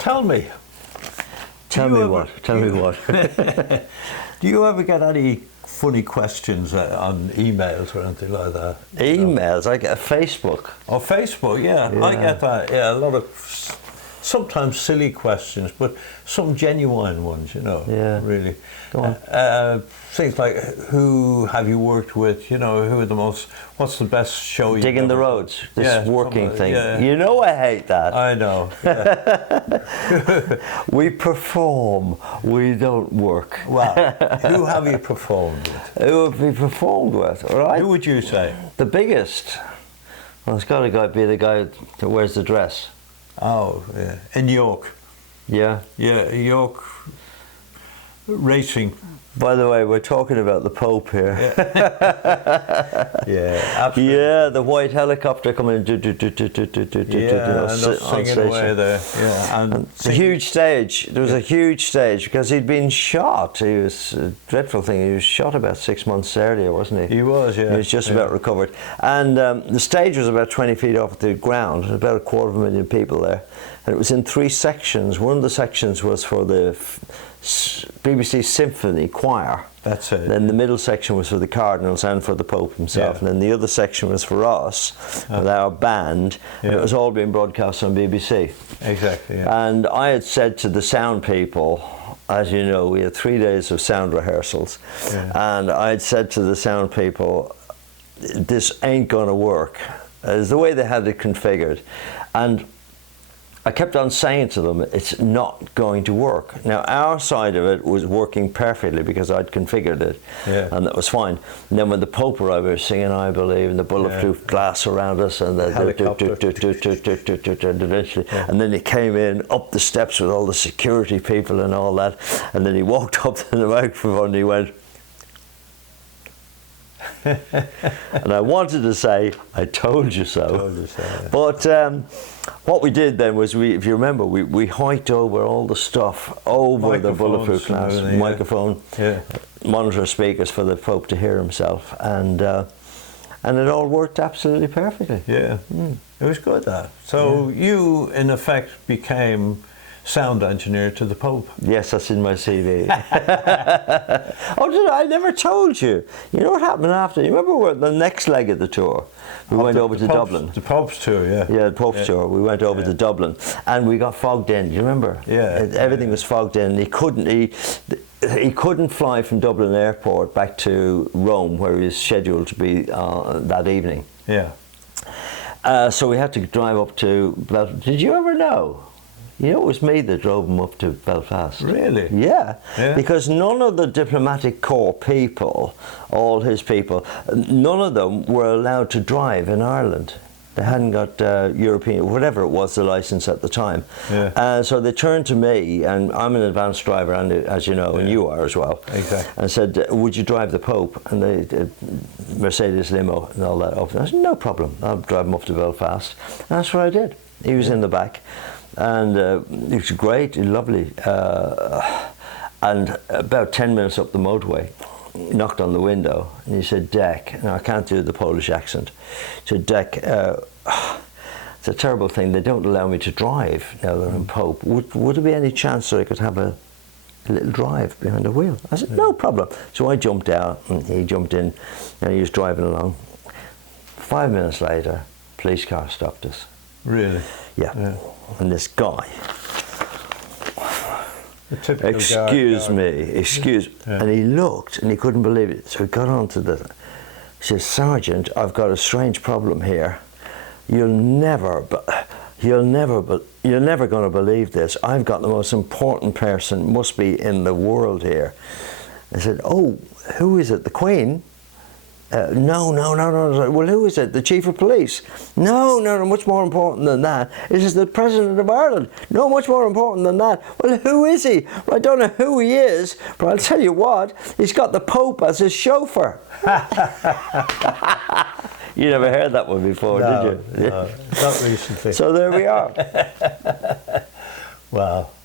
Tell me. Tell me what? Do you ever get any funny questions on emails or anything like that? Emails? I get Facebook. Oh, Facebook, yeah. I get that. Yeah, a lot of sometimes silly questions, but some genuine ones, Yeah. really. Go on. Things like, who have you worked with? Who are the most, what's the best show you've Digging the ever roads, done? this working thing. Yeah. I hate that. I know. Yeah. We perform, we don't work. Well, who have you performed with? Who have we performed with, all right? Who would you say? The biggest. Well, it's got to be the guy that wears the dress. Oh, yeah. In York. Yeah. Yeah, York racing. By the way, we're talking about the Pope here. Yeah, absolutely. Yeah, the white helicopter coming. Yeah, and singing away there. Yeah, and it's a huge stage. There was a huge stage because he'd been shot. He was a dreadful thing. He was shot about 6 months earlier, wasn't he? He was, yeah. He was just about recovered, and the stage was about 20 feet off the ground. There was about 250,000 people there, and it was in 3 sections. One of the sections was for the BBC Symphony Choir. That's it. Then the middle section was for the cardinals and for the Pope himself. Yeah. And then the other section was for us, with our band. And it was all being broadcast on BBC. Exactly. Yeah. And I had said to the sound people, as you know, we had 3 days of sound rehearsals. Yeah. And I had said to the sound people, this ain't going to work. It's the way they had it configured. And I kept on saying to them, it's not going to work. Now, our side of it was working perfectly because I'd configured it, and that was fine. And then when the Pope arrived, we were singing I Believe, and the bulletproof glass around us, and the helicopter. and eventually, and then he came in up the steps with all the security people and all that, and then he walked up to the microphone and he went, and I wanted to say, I told you so. Told you so, yeah. But what we did then was, if you remember, we hiked over all the stuff, over the bulletproof glass, microphone, monitor speakers for the Pope to hear himself, and it all worked absolutely perfectly. Yeah, it was good, that. So you, in effect, became sound engineer to the Pope. Yes, that's in my CV. Oh, did I? I never told you. You know what happened after? You remember the next leg of the tour? We went over to Dublin. The Pope's tour, yeah. Yeah, the Pope's tour. We went over to Dublin, and we got fogged in. Do you remember? Yeah. Everything was fogged in. He couldn't fly from Dublin Airport back to Rome, where he was scheduled to be that evening. Yeah. So we had to drive up to Belfast. Did you ever know? It was me that drove him up to Belfast. Really? Yeah, because none of the diplomatic corps people, all his people, none of them were allowed to drive in Ireland. They hadn't got European, whatever it was, the license at the time. Yeah. So they turned to me, and I'm an advanced driver, and as you know, and you are as well. Exactly. And said, would you drive the Pope? And they Mercedes limo and all that up. And I said, no problem, I'll drive him up to Belfast. And that's what I did. He was in the back. And it was great, lovely. And about 10 minutes up the motorway, he knocked on the window and he said, Deck. Now I can't do the Polish accent. He said, Deck, it's a terrible thing. They don't allow me to drive now that I'm Pope. Would there be any chance that I could have a little drive behind the wheel? I said, no problem. So I jumped out and he jumped in and he was driving along. 5 minutes later, police car stopped us. Really? Yeah. And this guy, excuse me, and he looked and he couldn't believe it. So he got onto he says, Sergeant, I've got a strange problem here. You're never going to believe this. I've got the most important person, must be in the world here. I said, oh, who is it? The Queen? No. Well, who is it? The Chief of Police? No, much more important than that. It is the President of Ireland. No, much more important than that. Well, who is he? Well, I don't know who he is, but I'll tell you what, he's got the Pope as his chauffeur. You never heard that one before, did you? No, not recently. So there we are. Wow.